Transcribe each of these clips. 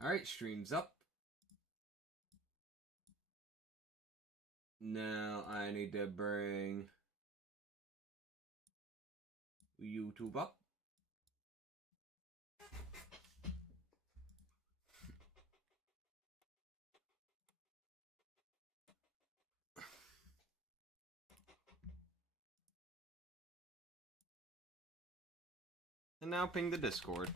Alright, stream's up. Now I need to bring YouTube up. And now ping the Discord.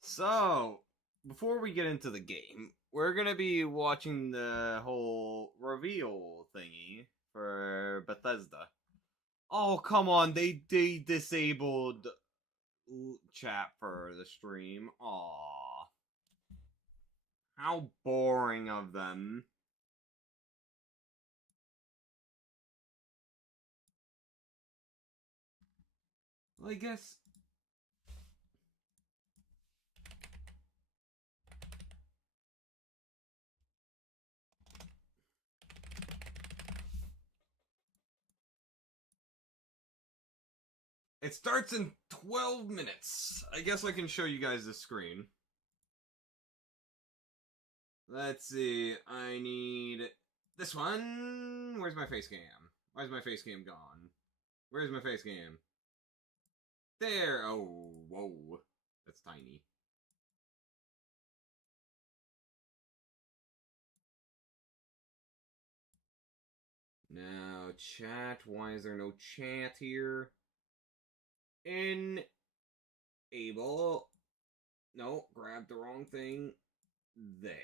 So, before we get into the game, we're gonna be watching the whole reveal thingy for Bethesda. Oh, come on, they disabled chat for the stream. Aww. How boring of them. Well, I guess... It starts in 12 minutes. I guess I can show you guys the screen. Let's see. I need this one. Where's my face cam? Why's my face cam gone? Where's my face cam? There. Oh, whoa. That's tiny. Now, chat. Why is there no chat here? Enable. No, grabbed the wrong thing. There.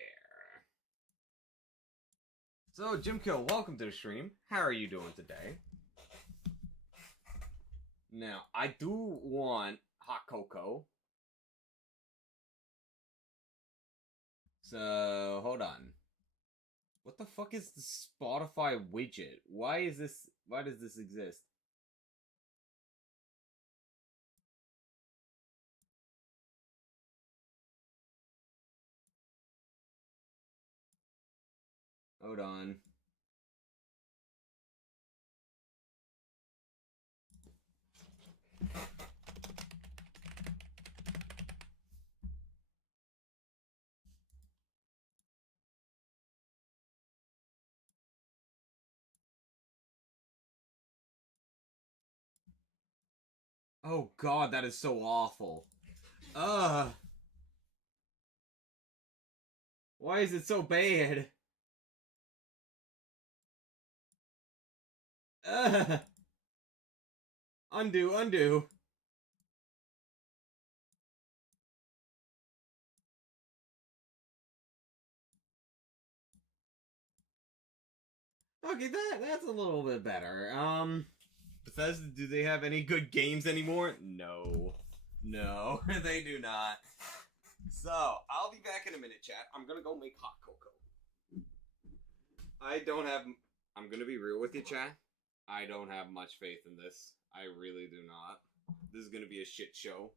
So, Jim Kill, welcome to the stream. How are you doing today? Now, I do want hot cocoa. So, hold on. What the fuck is the Spotify widget? Why does this exist? Hold on. Oh god, that is so awful. Ugh. Why is it so bad? Ugh. Undo, undo. Okay, that's a little bit better. Bethesda, do they have any good games anymore? No. No, they do not. So, I'll be back in a minute, chat. I'm gonna go make hot cocoa. I'm gonna be real with you, chat. I don't have much faith in this. I really do not. This is gonna be a shit show.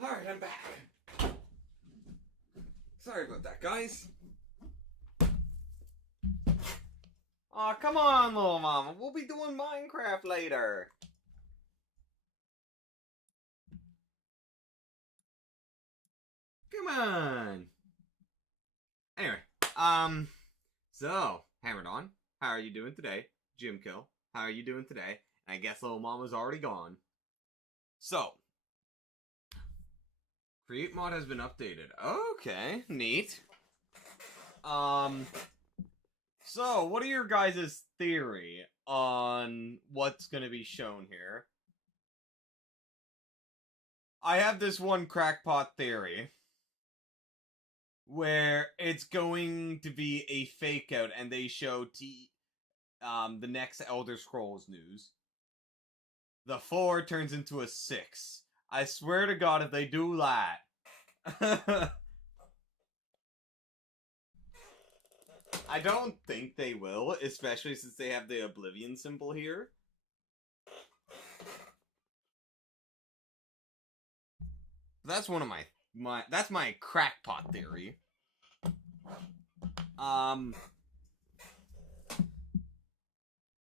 Alright, I'm back. Sorry about that, guys. Aw, come on, little mama. We'll be doing Minecraft later. Come on. Anyway, so, Hammered On, how are you doing today? Jim Kill, how are you doing today? And I guess little mama's already gone. So, Create Mod has been updated. Okay, neat. So, what are your guys' theory on what's gonna be shown here? I have this one crackpot theory where it's going to be a fake out and they show the next Elder Scrolls news. The 4 turns into a 6. I swear to God if they do that. I don't think they will, especially since they have the Oblivion symbol here. That's one of that's my crackpot theory.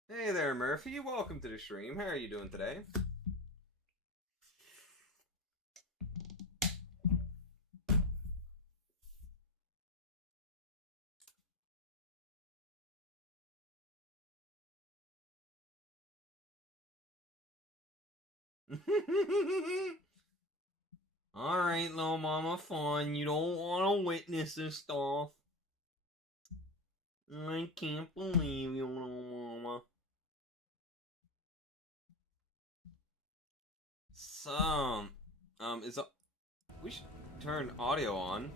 Hey there, Murphy. Welcome to the stream. How are you doing today? Alright, little mama, fun. You don't want to witness this stuff. I can't believe you, little mama. So, we should turn audio on.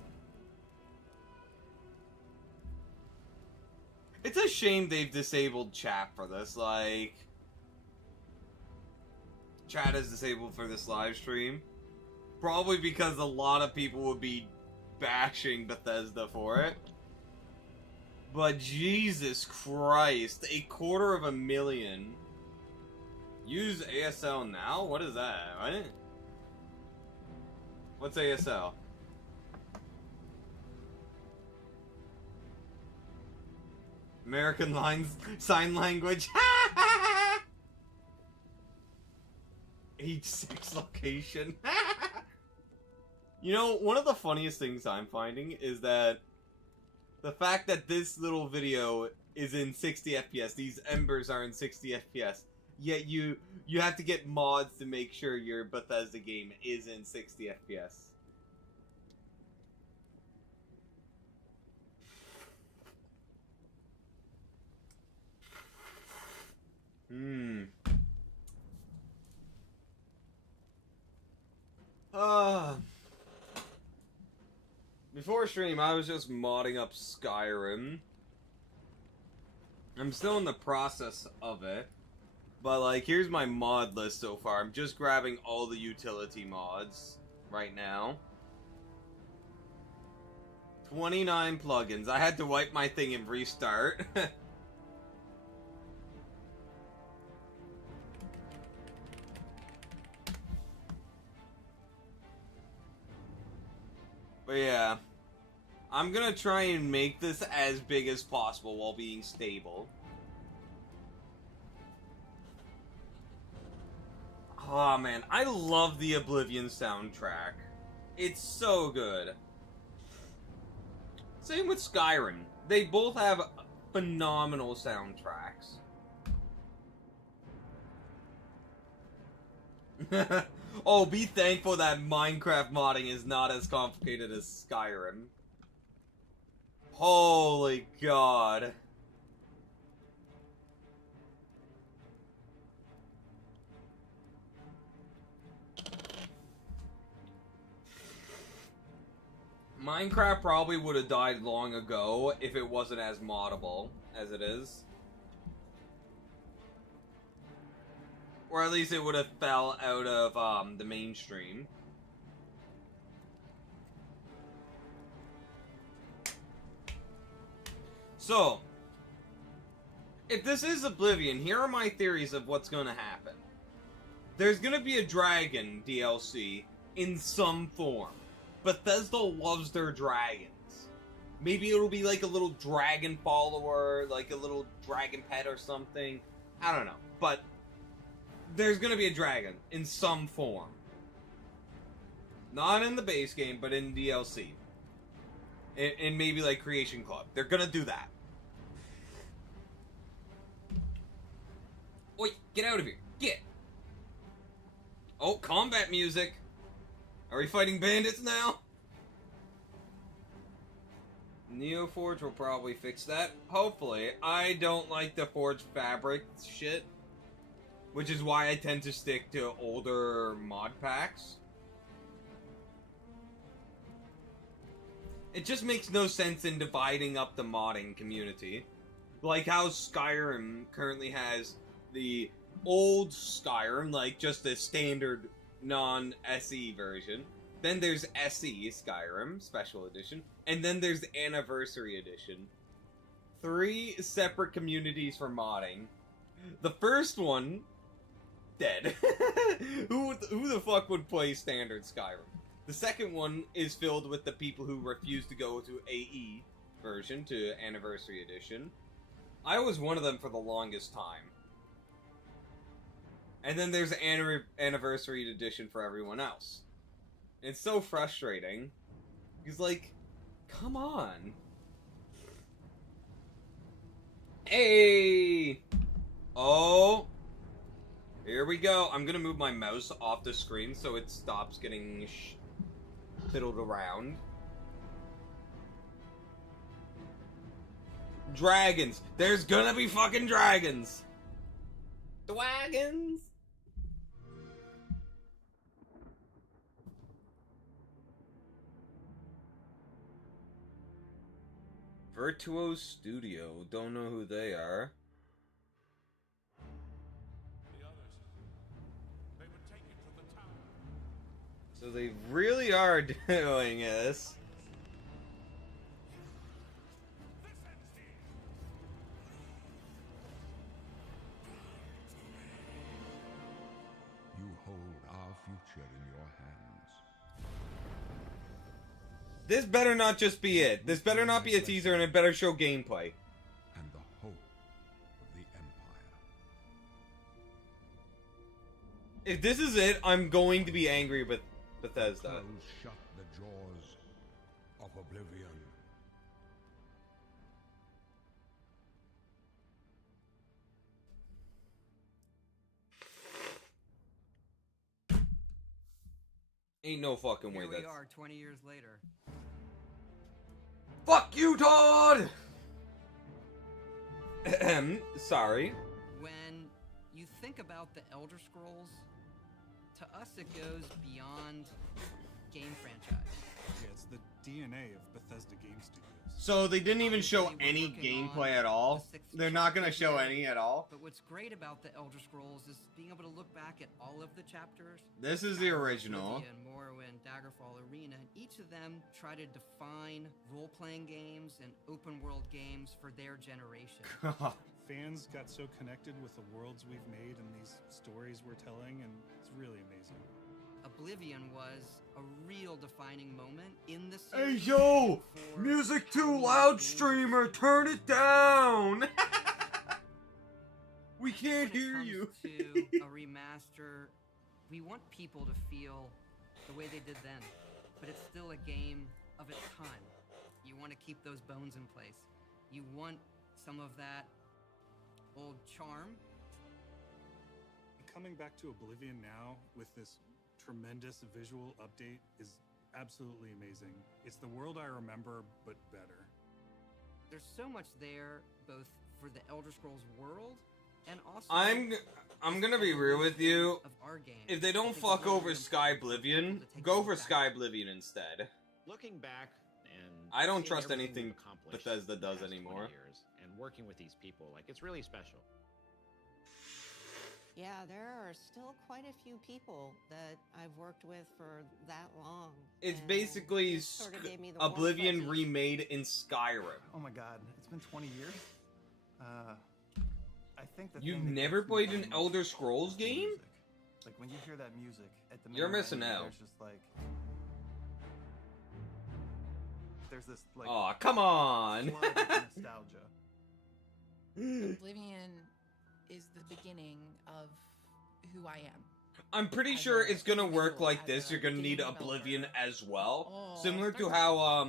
It's a shame they've disabled chat for this, like... Chat is disabled for this live stream. Probably because a lot of people would be bashing Bethesda for it. But Jesus Christ, 250,000. Use ASL now? What is that? What? What's ASL? American Sign Language. Age 6 location. You know, one of the funniest things I'm finding is that the fact that this little video is in 60 FPS, these embers are in 60 FPS, yet you have to get mods to make sure your Bethesda game is in 60 FPS. Before stream, I was just modding up Skyrim. I'm still in the process of it. But, like, here's my mod list so far. I'm just grabbing all the utility mods right now. 29 plugins. I had to wipe my thing and restart. But yeah, I'm gonna try and make this as big as possible while being stable. Oh man, I love the Oblivion soundtrack. It's so good. Same with Skyrim. They both have phenomenal soundtracks. Oh, be thankful that Minecraft modding is not as complicated as Skyrim. Holy God. Minecraft probably would have died long ago if it wasn't as moddable as it is. Or at least it would have fell out of the mainstream. So, if this is Oblivion, here are my theories of what's going to happen. There's going to be a dragon DLC in some form. Bethesda loves their dragons. Maybe it'll be like a little dragon follower, like a little dragon pet or something. I don't know. But there's gonna be a dragon in some form. Not in the base game, but in DLC. In maybe like Creation Club. They're gonna do that. Oi, get out of here. Get! Oh, combat music. Are we fighting bandits now? Neoforge will probably fix that. Hopefully. I don't like the forged fabric shit. Which is why I tend to stick to older mod packs. It just makes no sense in dividing up the modding community. Like how Skyrim currently has the old Skyrim, like just the standard non-SE version. Then there's SE Skyrim, Special Edition. And then there's the Anniversary Edition. 3 separate communities for modding. The first one, dead. Who the fuck would play standard Skyrim? The second one is filled with the people who refuse to go to AE version, to Anniversary Edition. I was one of them for the longest time. And then there's the Anniversary Edition for everyone else. It's so frustrating. Because, like, come on. Hey! Oh! Here we go. I'm gonna move my mouse off the screen so it stops getting fiddled around. Dragons. There's gonna be fucking dragons. Dragons. Virtuos Studio. Don't know who they are. The others, they would take it to the tower. So they really are doing this. You hold our future in your hands. This better not just be it. This better not be a teaser, and it better show gameplay. And the hope of the Empire. If this is it, I'm going to be angry with Bethesda. Close shut the jaws of oblivion. Ain't no fucking way Here we that's... are 20 years later. Fuck you, Todd! Sorry. When you think about the Elder Scrolls, to us it goes beyond game franchise. Yeah, it's the DNA of Bethesda Game Studios. So they didn't even show any gameplay at all? They're not gonna show any at all? But what's great about the Elder Scrolls is being able to look back at all of the chapters. This is the original. And Morrowind, Daggerfall, Arena, and each of them try to define role-playing games and open-world games for their generation. Fans got so connected with the worlds we've made and these stories we're telling, and it's really amazing. Oblivion was a real defining moment in the Hey series. yo! for Music how too we loud, games streamer! Turn it down! We can't when it hear comes you. to a remaster, we want people to feel the way they did then, but it's still a game of its time. You want to keep those bones in place. You want some of that old charm. Coming back to Oblivion now with this tremendous visual update is absolutely amazing. It's the world I remember, but better. There's so much there, both for the Elder Scrolls world and also I'm gonna be real with you. of our game. If they I don't think fuck it's really over important Skyblivion, to take a go look for back. Skyblivion instead. Looking back and I don't seeing trust everything anything we've accomplished Bethesda in the does past 20 anymore. years and working with these people, like, it's really special. Yeah, there are still quite a few people that I've worked with for that long. It's and basically it sort of gave me the warm Oblivion fuzzies. remade in Skyrim. Oh my god, it's been 20 years? I think the You've thing that never gets me played the an most Elder Scrolls is the game? music. Like when you hear that music at the You're main missing menu, out. There's just like there's this like Aw, come on! flood of nostalgia. Oblivion is the beginning of who I am. I'm pretty As sure a it's gonna work individual, like as this. a You're gonna need game Oblivion developer. as well. Oh, Similar to start how,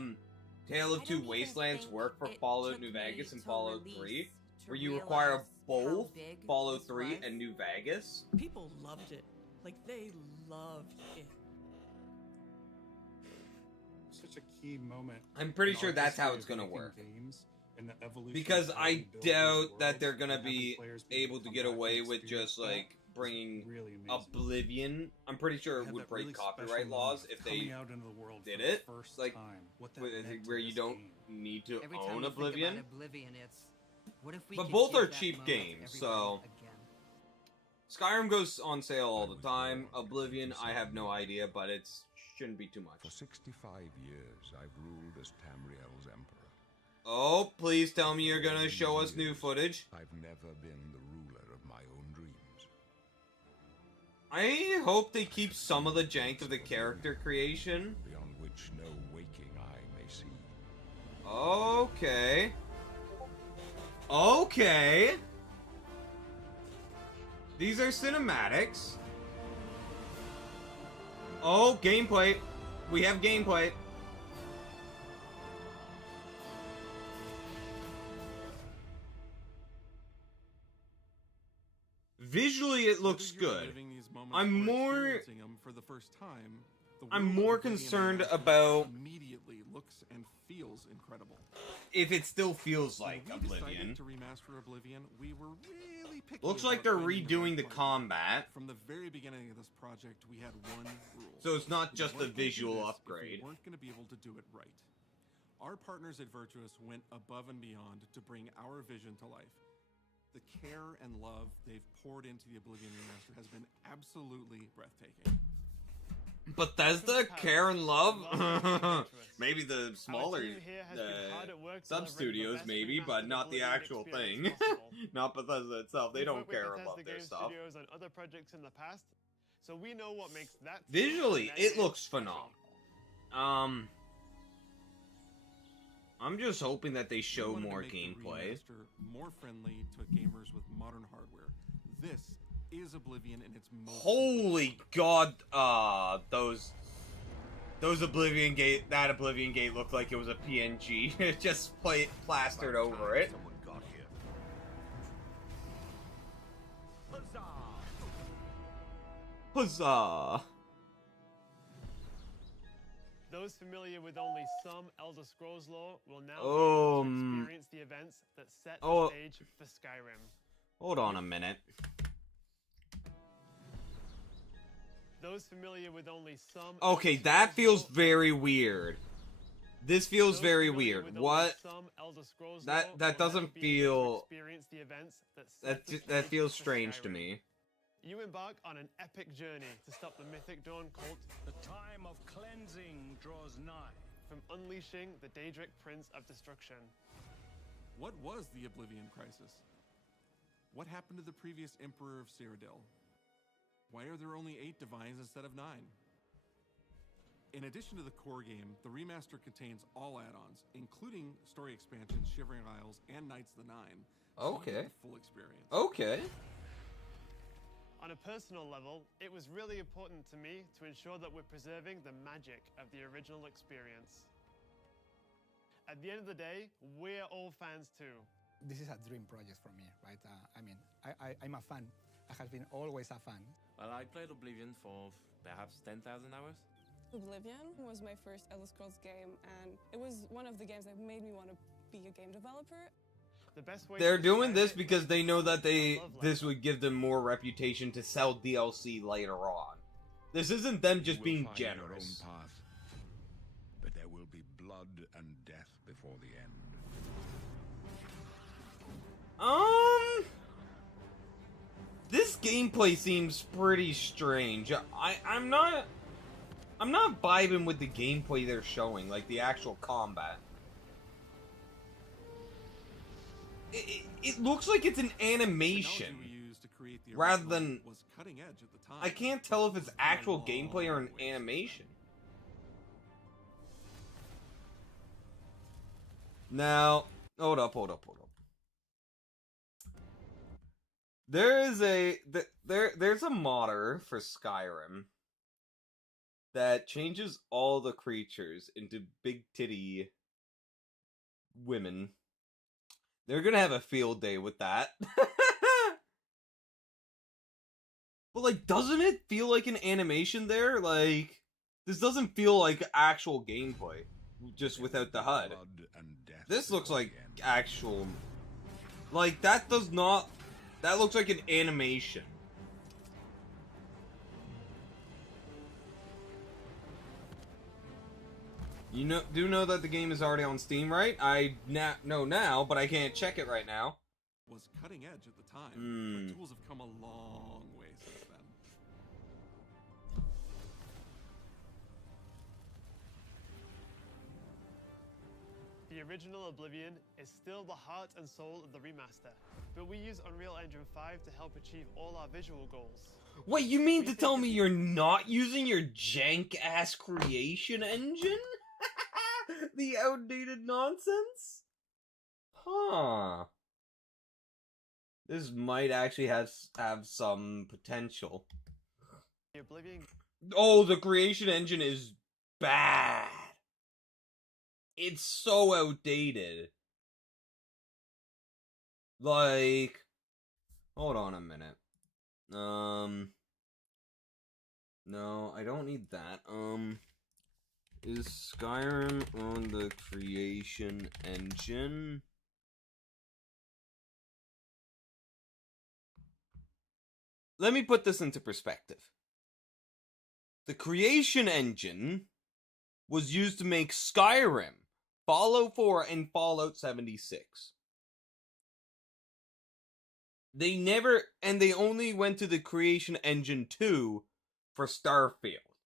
Tale I of Two don't even Wastelands think worked for it Fallout took New me Vegas and to Fallout release 3, to where you require realize how both big Fallout this 3 was. and New Vegas. People loved it. Like, they loved it. Such a key moment. I'm pretty in sure our that's how history it's of gonna making work. games and the evolution Because of how I we build doubt these that they're worlds gonna and having be players able to come get back and away with experience just that like is bringing really amazing. Oblivion. I'm pretty sure it Had would that break really copyright special laws moment if coming they out into the world did for the it. first Like, time. What that where meant to where you this don't game. need to Every time own you Oblivion. think about Oblivion, it's what if we But could both give are that cheap moment to games, everybody so- again? Skyrim goes on sale all the time. Oblivion, I have no idea, but it shouldn't be too For much. 65 years, I've ruled as Tamriel's emperor. Oh, please tell me you're gonna show us new footage. I've never been the ruler of my own dreams. I hope they keep some of the jank of the character creation. Beyond which no waking eye may see. Okay. Okay. These are cinematics. Oh, gameplay. We have gameplay. Visually, it looks Whether you're good. living these moments I'm or more- experiencing them for the first time, the I'm world of more Oblivion concerned Remastered about- immediately looks and feels incredible. If it still feels like When we Oblivion. decided to remaster Oblivion, we were really picky. Looks like about they're finding redoing right the partner. combat. From the very beginning of this project, we had one rule. So it's not We just a weren't gonna do visual this if upgrade. We weren't going to be able to do it right. Our partners at Virtuous went above and beyond to bring our vision to life. The care and love they've poured into the Oblivion remaster has been absolutely breathtaking. Bethesda, care and love? Maybe the smaller sub studios, maybe, but not the actual thing. Not Bethesda itself. They don't care about their stuff. On other projects in the past, so we know what makes that Visually, that it game looks special. phenomenal. I'm just hoping that they We show wanted to more make the gameplay. remaster more friendly to gamers with modern hardware. This is Oblivion in its most Holy god, those Oblivion Gate, that Oblivion Gate looked like it was a PNG. It just plastered over it. Someone got here. Huzzah! Those familiar with only some Elder Scrolls lore will now be able to experience the events that set the stage for Skyrim. Hold on a minute. Those familiar with only some Okay, Elder that Scrolls feels lore- very weird. This feels those very familiar weird. with only What? some Elder Scrolls That- lore that will now doesn't be able to feel- experience the events that set the That stage feels for strange to Skyrim. me. You embark on an epic journey to stop the Mythic Dawn cult The time of cleansing draws nigh. from unleashing the Daedric Prince of Destruction. What was the Oblivion Crisis? What happened to the previous Emperor of Cyrodiil? Why are there only 8 divines instead of 9? In addition to the core game, the remaster contains all add-ons, including story expansions Shivering Isles and Knights of the Nine. So you get Okay. the full experience. Okay. On a personal level, it was really important to me to ensure that we're preserving the magic of the original experience. At the end of the day, we're all fans too. This is a dream project for me, right? I'm a fan. I have been always a fan. Well, I played Oblivion for perhaps 10,000 hours. Oblivion was my first Elder Scrolls game, and it was one of the games that made me want to be a game developer. The best way They're to doing describe this it because they know that love this would give them more reputation to sell DLC later on. This isn't them just You will being find your own generous. path, but there will be blood and death before the end. This gameplay seems pretty strange. I'm not vibing with the gameplay they're showing, like the actual combat. It looks like it's an animation. The technology we use to create like the rather original than... was cutting edge at the time. I can't tell if it's It's come a actual long gameplay or an way since animation. Now, hold up. There's a modder for Skyrim that changes all the creatures into big titty women. They're gonna have a field day with that. But like, doesn't it feel like an animation there? Like, this doesn't feel like actual gameplay, just without the HUD. This looks like actual... Like, that does not... That looks like an animation. You know that the game is already on Steam, right? I know now, but I can't check it right now. Was cutting edge at the time, but tools have come a long way since then. The original Oblivion is still the heart and soul of the remaster, but we use Unreal Engine 5 to help achieve all our visual goals. Wait, you mean to tell me you're not using your jank-ass creation engine? The outdated nonsense? Huh. This might actually have some potential. The Oblivion... Oh, the creation engine is bad. It's so outdated. Like, hold on a minute. No, I don't need that. Is Skyrim on the creation engine? Let me put this into perspective. The creation engine was used to make Skyrim, Fallout 4, and Fallout 76. They only went to the creation engine 2 for Starfield.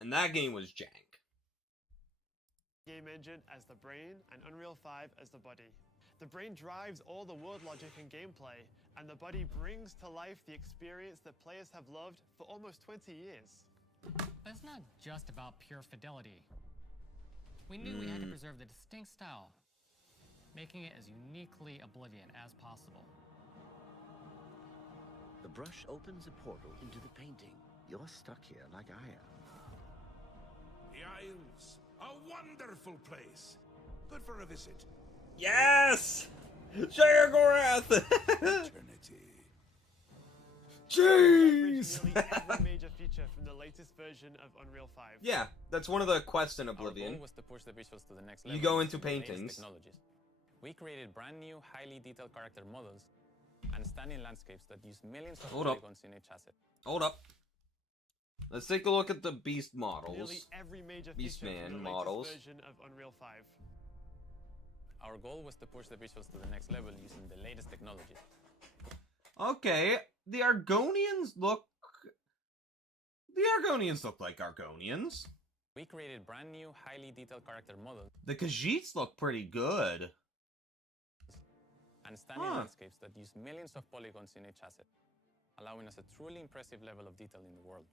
And that game was jank. Game engine as the brain and Unreal 5 as the body. The brain drives all the world logic and gameplay, and the body brings to life the experience that players have loved for almost 20 years. But it's not just about pure fidelity. We knew we had to preserve the distinct style, making it as uniquely Oblivion as possible. The brush opens a portal into the painting. You're stuck here like I am. The Isles, a wonderful place. Good for a visit. Yes! Sheogorath! Eternity. Jeez! Nearly every major feature from the latest version of Unreal 5. Yeah, that's one of the quests in Oblivion. Our goal was to push the visuals to the next You level go into with the latest paintings. Technologies. We created brand new, highly detailed character models and stunning landscapes that use millions of Hold up. polygons in each asset. Hold up. Let's take a look at the beast models. Nearly every major feature from Beastman the models. latest version of Unreal 5. Our goal was to push the visuals to the next level using the latest technologies. Okay, the Argonians look like Argonians. We created brand new, highly detailed character models The Khajiits look pretty good. and stunning landscapes that use millions of polygons in each asset, allowing us a truly impressive level of detail in the world.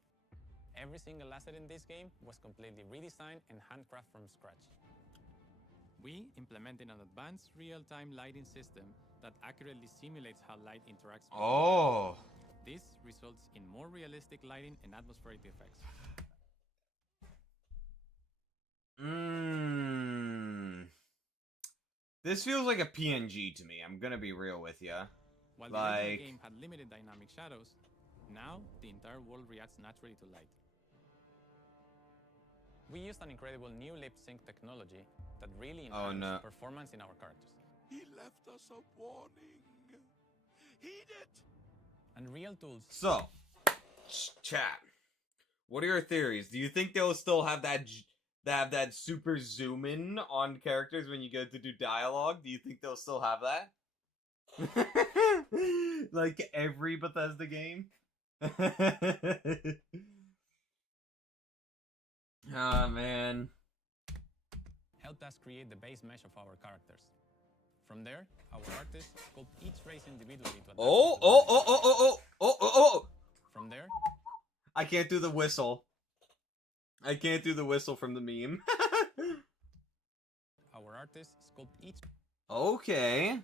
Every single asset in this game was completely redesigned and handcrafted from scratch. We implemented an advanced real-time lighting system that accurately simulates how light interacts with Oh. This results in more realistic lighting and atmospheric effects. This feels like a PNG to me, I'm gonna be real with ya. While the original game had limited dynamic shadows, now the entire world reacts naturally to light. We used an incredible new lip sync technology that really enhanced performance in our characters. He left us a warning. Heed it. And real tools. So, chat. What are your theories? Do you think they'll still have that super zoom in on characters when you go to do dialogue? Do you think they'll still have that? Like every Bethesda game? Ah, man. Helped us create the base mesh of our characters. From there, our artists sculpt each race individually to adapt Oh, to the oh, mesh. oh, oh, oh, oh, oh, oh, oh. From there, I can't do the whistle. I can't do the whistle from the meme. our artists sculpt each. Okay.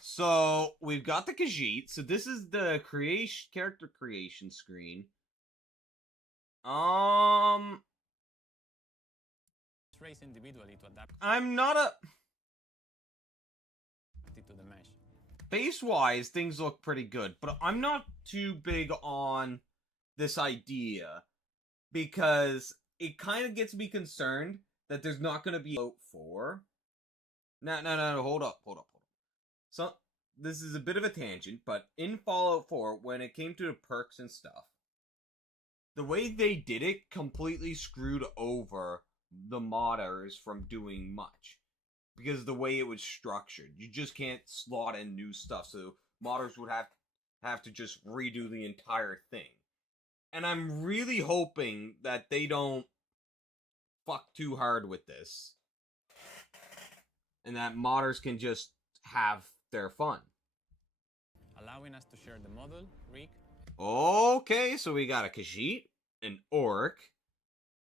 So we've got the Khajiit. So this is the character creation screen. Race individually to adapt I'm not a. to the mesh. Base-wise, things look pretty good, but I'm not too big on this idea because it kind of gets me concerned that there's not going to be Fallout 4. No, hold up. So, this is a bit of a tangent, but in Fallout 4, when it came to the perks and stuff, the way they did it completely screwed over the modders from doing much. Because of the way it was structured. You just can't slot in new stuff, so modders would have to just redo the entire thing. And I'm really hoping that they don't fuck too hard with this. And that modders can just have their fun. Allowing us to share the model, rig. Okay, so we got a Khajiit, an Orc,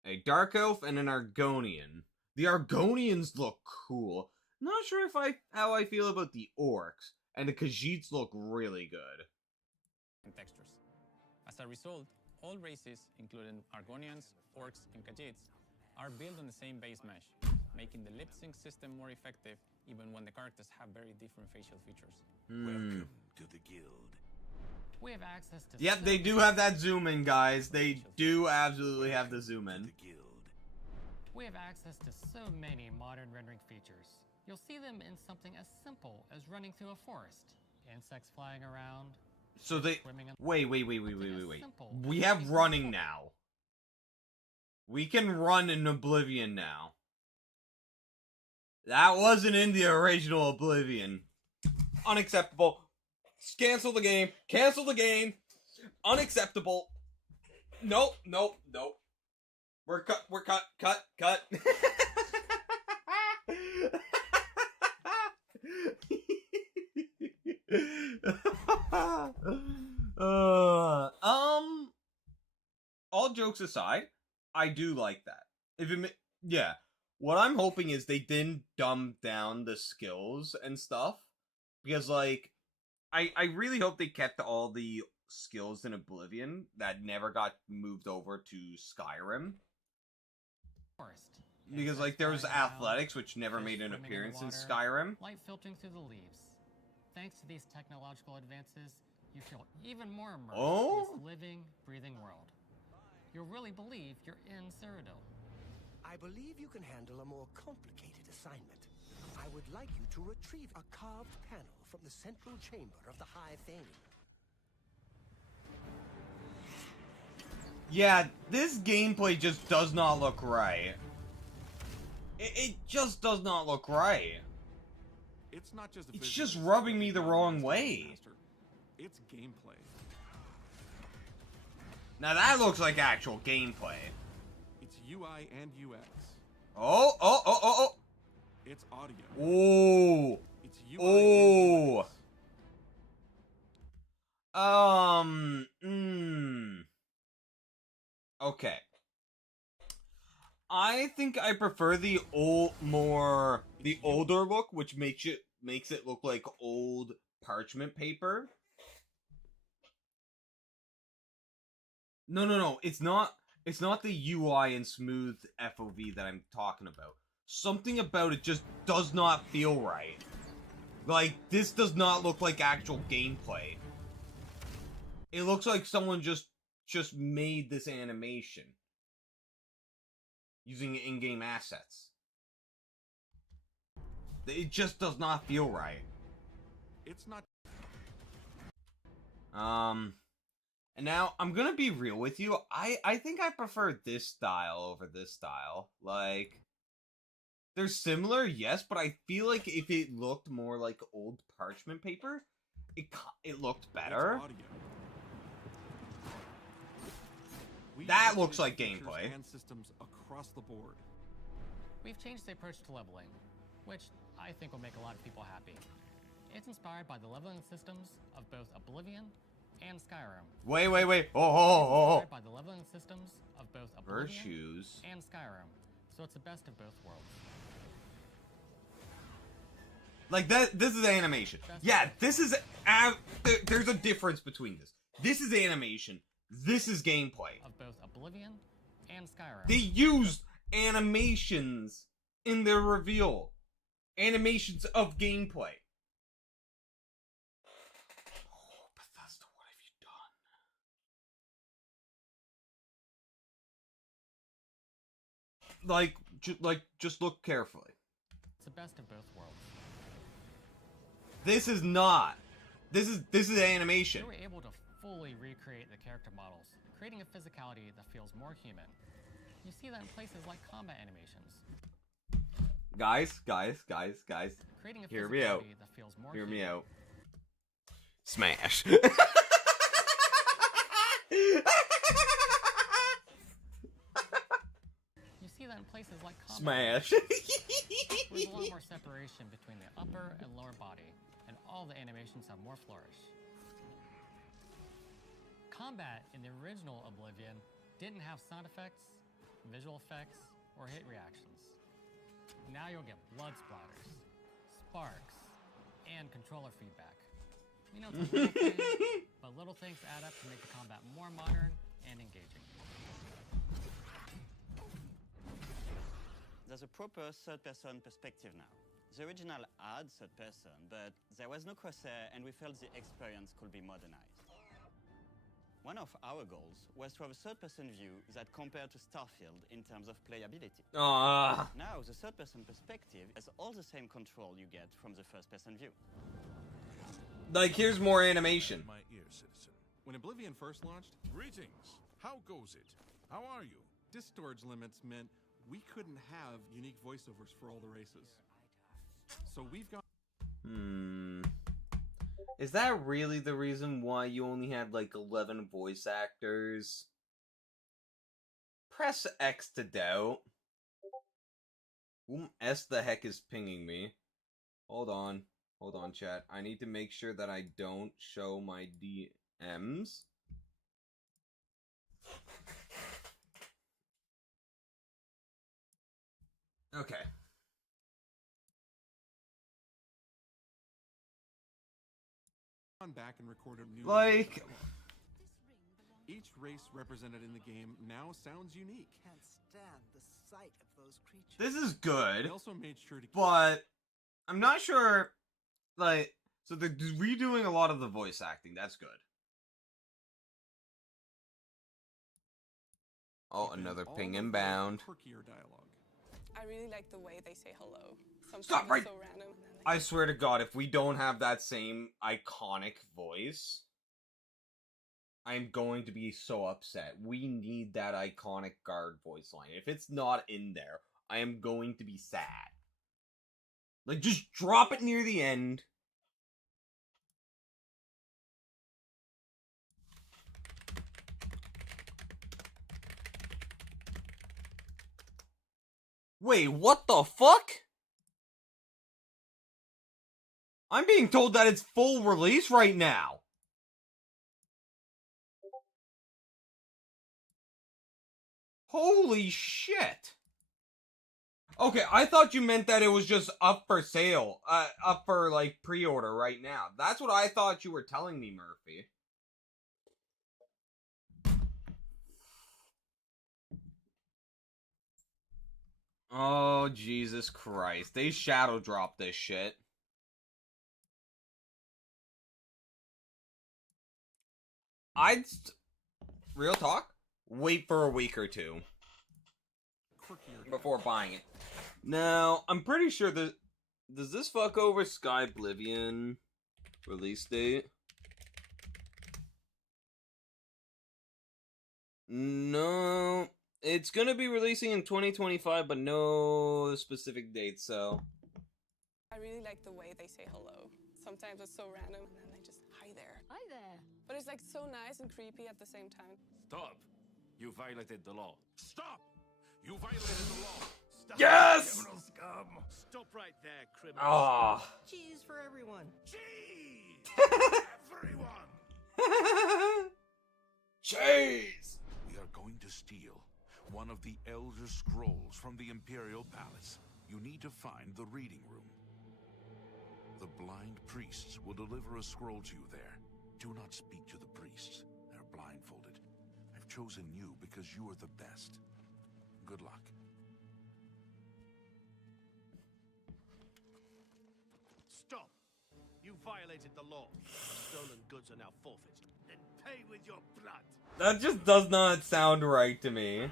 a Dark Elf, and an Argonian. The Argonians look cool. Not sure how I feel about the Orcs, and the Khajiits look really good. And textures. As a result, all races, including Argonians, Orcs, and Khajiits, are built on the same base mesh, making the lip sync system more effective even when the characters have very different facial features. Welcome to the guild. We have access to. Yep, they do have that zoom in, guys. They do absolutely have the zoom in. We have access to so many modern rendering features. You'll see them in something as simple as running through a forest, insects flying around. So they swimming in... wait. We have running now. We can run in Oblivion now. That wasn't in the original Oblivion. Unacceptable. Cancel the game. Cancel the game. Unacceptable. Nope. We're cut. All jokes aside, I do like that. Yeah. What I'm hoping is they didn't dumb down the skills and stuff. Because, like, I really hope they kept all the skills in Oblivion that never got moved over to Skyrim. Because, like, there was athletics, which never made an appearance in Skyrim. Light filtering through the leaves. Thanks to these technological advances, you feel even more immersed in this living, breathing world. You'll really believe you're in Cyrodiil. I believe you can handle a more complicated assignment. I would like you to retrieve a carved panel from the central chamber of the High Thane. Yeah, this gameplay just does not look right. It just does not look right. It's not just. It's just rubbing me the wrong way. It's gameplay. Now that looks like actual gameplay. It's UI and UX. Oh. It's audio. Oh. It's UI and UX. Okay. I think I prefer the older look, which makes it look like old parchment paper. No. It's not the UI and smooth FOV that I'm talking about. Something about it just does not feel right. Like, this does not look like actual gameplay. It looks like someone just made this animation using in-game assets. It just does not feel right. It's not. And now I'm gonna be real with you. I think I prefer this style over this style. Like, they're similar, yes, but I feel like if it looked more like old parchment paper, it looked better. That looks like gameplay. And systems across the board. We've changed the approach to leveling, which I think will make a lot of people happy. It's inspired by the leveling systems of both Oblivion and Skyrim. Wait. Oh. Inspired by the leveling systems of both Oblivion Virtues. and Skyrim, so it's the best of both worlds. Like that. This is animation. Yeah, this is. There's a difference between this. This is animation. This is gameplay. Of both Oblivion and Skyrim. They used animations in their reveal. Animations of gameplay. Oh, Bethesda, what have you done? Just look carefully. It's the best of both worlds. This is not. This is animation. They were able to fully recreate the character models, creating a physicality that feels more human. You see that in places like combat animations. Guys. Creating a Hear me out. physicality that feels more Hear human. me out. Smash. You see that in places like combat Smash. There's a lot more separation between the upper and lower body, and all the animations have more flourish. Combat in the original Oblivion didn't have sound effects, visual effects, or hit reactions. Now you'll get blood splatters, sparks, and controller feedback. You know, it's a little thing, but little things add up to make the combat more modern and engaging. There's a proper third-person perspective now. The original had third-person, but there was no crosshair, and we felt the experience could be modernized. One of our goals was to have a third-person view that compared to Starfield in terms of playability. Ah. Now, the third-person perspective has all the same control you get from the first-person view. Like, here's more animation. My ear, citizen. When Oblivion first launched, Greetings. How goes it? How are you? disk storage limits meant we couldn't have unique voiceovers for all the races. So we've got... Is that really the reason why you only had like 11 voice actors? Press X to doubt. Whom S the heck is pinging me? Hold on, chat. I need to make sure that I don't show my DMs. Okay. Gone back and recorded new Like... Each race represented in the game now sounds unique. Can't stand the sight of those creatures. This is good, They also made sure to keep... but I'm not sure, like, so they're redoing a lot of the voice acting. That's good. Oh, another ping inbound. Quirkier dialogue. I really like the way they say hello. Sometimes Stop right- it's so random. I swear to God, if we don't have that same iconic voice, I'm going to be so upset. We need that iconic guard voice line. If it's not in there, I am going to be sad. Like, just drop it near the end. Wait, what the fuck? I'm being told that it's full release right now. Holy shit. Okay, I thought you meant that it was just up for sale. Up for, like, pre-order right now. That's what I thought you were telling me, Murphy. Oh, Jesus Christ. They shadow dropped this shit. Real talk, wait for a week or two before buying it. Now, I'm pretty sure that... Does this fuck over Sky Oblivion release date? No. It's gonna be releasing in 2025, but no specific date, so... I really like the way they say hello. Sometimes it's so random, and then they just, hi there. Hi there. But it's like so nice and creepy at the same time. Stop! You violated the law. Stop! You violated the law. Stop, Yes! Criminal scum. Stop right there, criminal. Ah. Cheese for everyone. Cheese! Everyone! Cheese! We are going to steal one of the Elder Scrolls from the Imperial Palace. You need to find the reading room. The blind priests will deliver a scroll to you there. Do not speak to the priests. They're blindfolded. I've chosen you because you are the best. Good luck. Stop! You violated the law. Stolen goods are now forfeit. Then pay with your blood. That just does not sound right to me.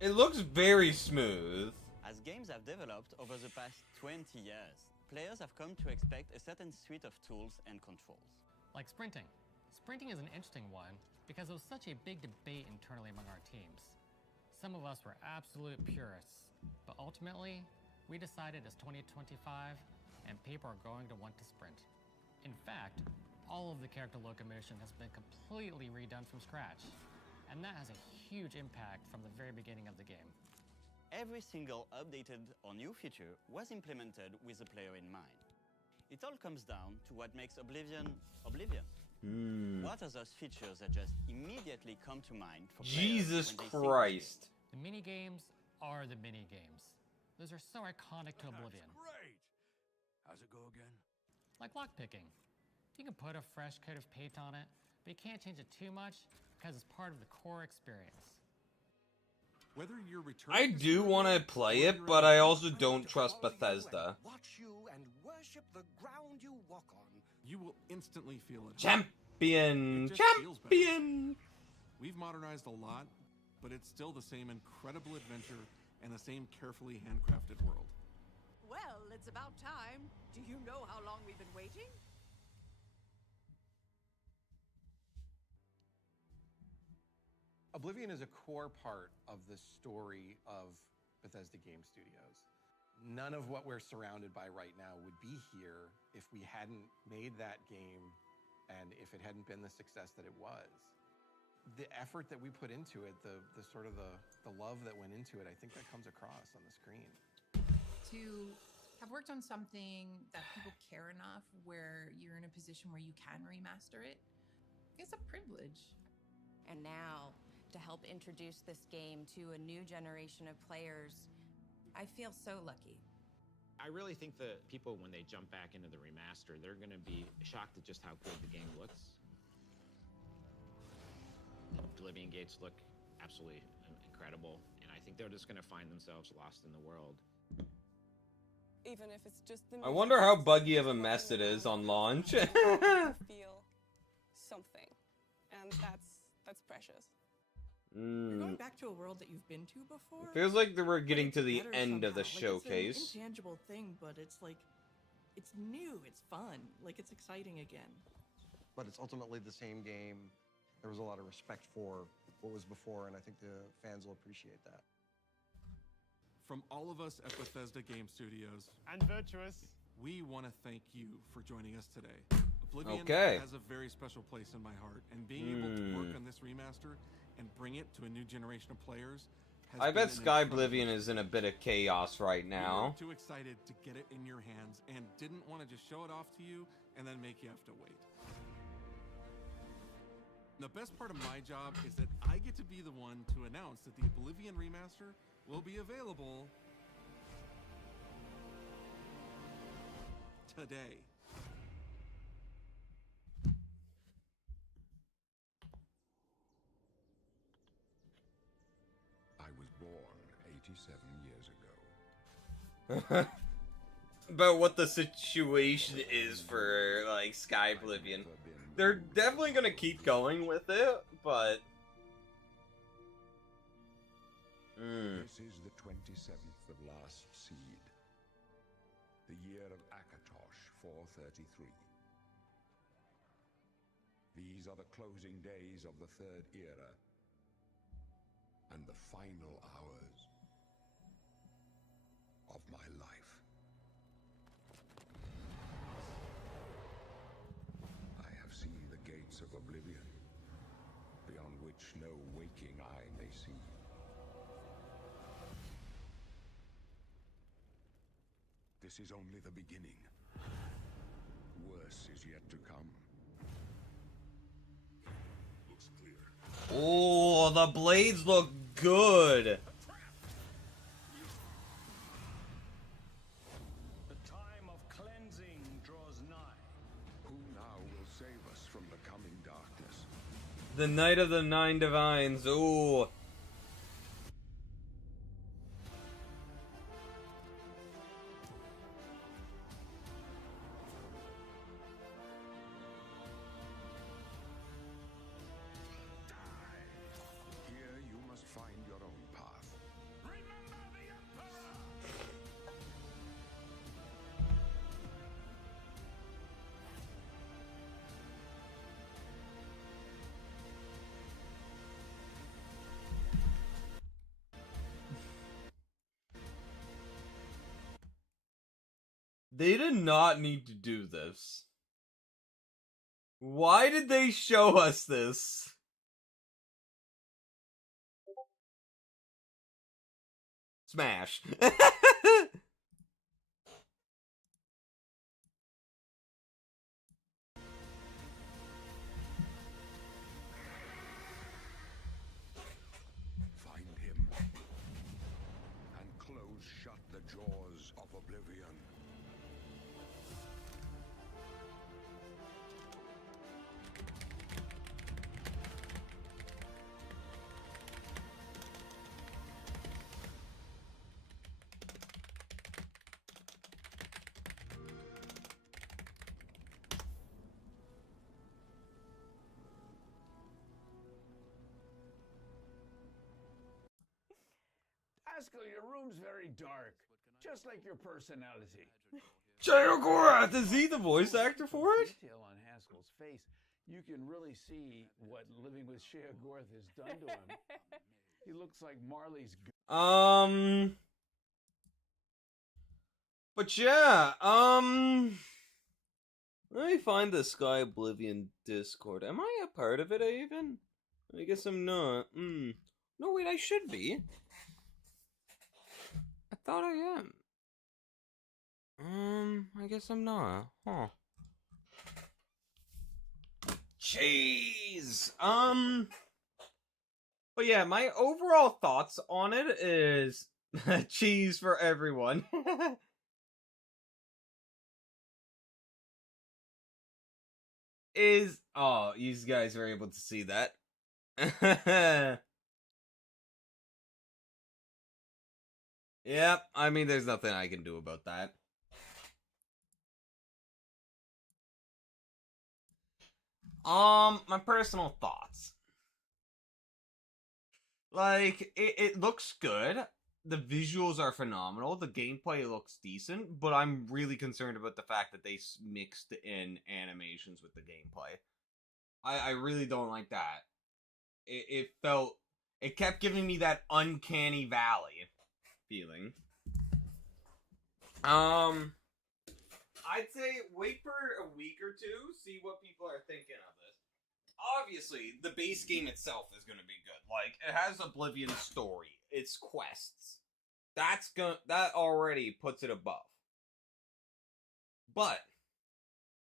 It looks very smooth. As games have developed over the past 20 years, players have come to expect a certain suite of tools and controls. Like sprinting. Sprinting is an interesting one because there was such a big debate internally among our teams. Some of us were absolute purists, but ultimately, we decided it's 2025 and people are going to want to sprint. In fact, all of the character locomotion has been completely redone from scratch, and that has a huge impact from the very beginning of the game. Every single updated or new feature was implemented with the player in mind. It all comes down to what makes Oblivion, Oblivion. What are those features that just immediately come to mind for Jesus players when they Christ. The mini-games are the mini-games. Those are so iconic to Oblivion. Great! How's it go again? Like lockpicking. You can put a fresh coat of paint on it, but you can't change it too much because it's part of the core experience. Whether you're I do want to play it, but I also don't trust Bethesda. Watch you and worship the ground you walk on. You will instantly feel it. Champion! It just feels better. Champion! We've modernized a lot, but it's still the same incredible adventure and the same carefully handcrafted world. Well, it's about time. Do you know how long we've been waiting? Oblivion is a core part of the story of Bethesda Game Studios. None of what we're surrounded by right now would be here if we hadn't made that game and if it hadn't been the success that it was. The effort that we put into it, the love that went into it, I think that comes across on the screen. To have worked on something that people care enough where you're in a position where you can remaster it, it's a privilege. And now, to help introduce this game to a new generation of players, I feel so lucky. I really think that people, when they jump back into the remaster, they're going to be shocked at just how good the game looks. Oblivion gates look absolutely incredible, and I think they're just going to find themselves lost in the world. Even if it's just the I wonder how buggy of a mess it is on launch. feel something, and that's precious. You're going back to a world that you've been to before. Feels like we're getting to the Better end of the somehow. Like, showcase. it's an intangible thing, but it's like, it's new, it's fun, like it's exciting again. But it's ultimately the same game. There was a lot of respect for what was before, and I think the fans will appreciate that. From all of us at Bethesda Game Studios and Virtuous, we want to thank you for joining us today. Oblivion has a very special place in my heart, and being able to work on this remaster and bring it to a new generation of players has I been bet an Sky incredible Oblivion is in a bit of chaos right now. We were too excited to get it in your hands and didn't want to just show it off to you and then make you have to wait. The best part of my job is that I get to be the one to announce that the Oblivion remaster will be available today. I was born 87 years ago. About what the situation is for, like, Sky Oblivion. They're definitely gonna keep going with it, but... This is the 27th of last seed. The year of Akatosh 433. These are the closing days of the Third Era. And the final hours of my life. I have seen the gates of oblivion, beyond which no waking eye may see. this is only the beginning. Worse is yet to come. Looks clear. Oh, the blades look good. The time of cleansing draws nigh. Who now will save us from the coming darkness? The Night of the Nine Divines. Ooh. Here you must find your own path. Remember the Emperor! They did not need to do this. Why did they show us this? Smash. Find him and close shut the jaws of oblivion. Haskell, your room's very dark, just like your personality. Sheogorath, is he the voice actor for it? Detail on Haskell's face, you can really see what living with Sheogorath has done to him. He looks like Marley's. But yeah, let me find the Sky Oblivion Discord. Am I a part of it even? I guess I'm not. No, wait, I should be. I thought I am. I guess I'm not. Huh. Jeez. But yeah, my overall thoughts on it is cheese for everyone. Oh, you guys were able to see that. Yep, I mean, there's nothing I can do about that. My personal thoughts. Like, it looks good. The visuals are phenomenal. The gameplay looks decent, but I'm really concerned about the fact that they mixed in animations with the gameplay. I really don't like that. It kept giving me that uncanny valley feeling. I'd say wait for a week or two, see what people are thinking of this. Obviously, the base game itself is going to be good. Like, it has Oblivion's story, its quests. That already puts it above. But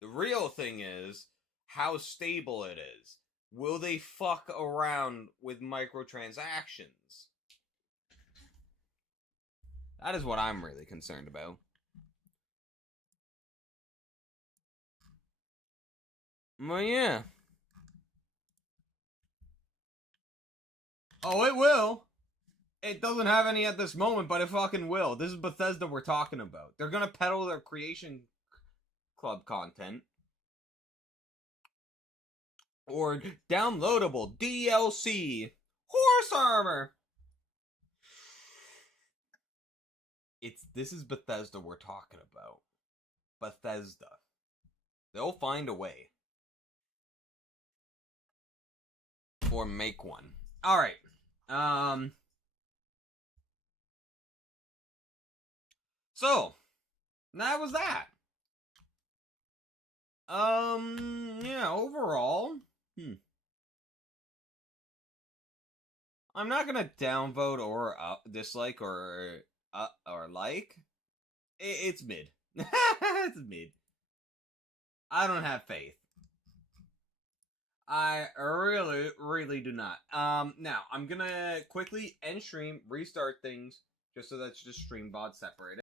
the real thing is how stable it is. Will they fuck around with microtransactions? That is what I'm really concerned about. Well, yeah. Oh, it will. It doesn't have any at this moment, but it fucking will. This is Bethesda we're talking about. They're gonna peddle their Creation Club content. Or downloadable DLC. Horse armor! This is Bethesda we're talking about. Bethesda. They'll find a way. Or make one. Alright. So, that was that. Yeah, overall, I'm not gonna downvote or dislike or like. It's mid. It's mid. I don't have faith. I really, really do not. Now, I'm gonna quickly end stream, restart things, just so that's just stream VOD separated.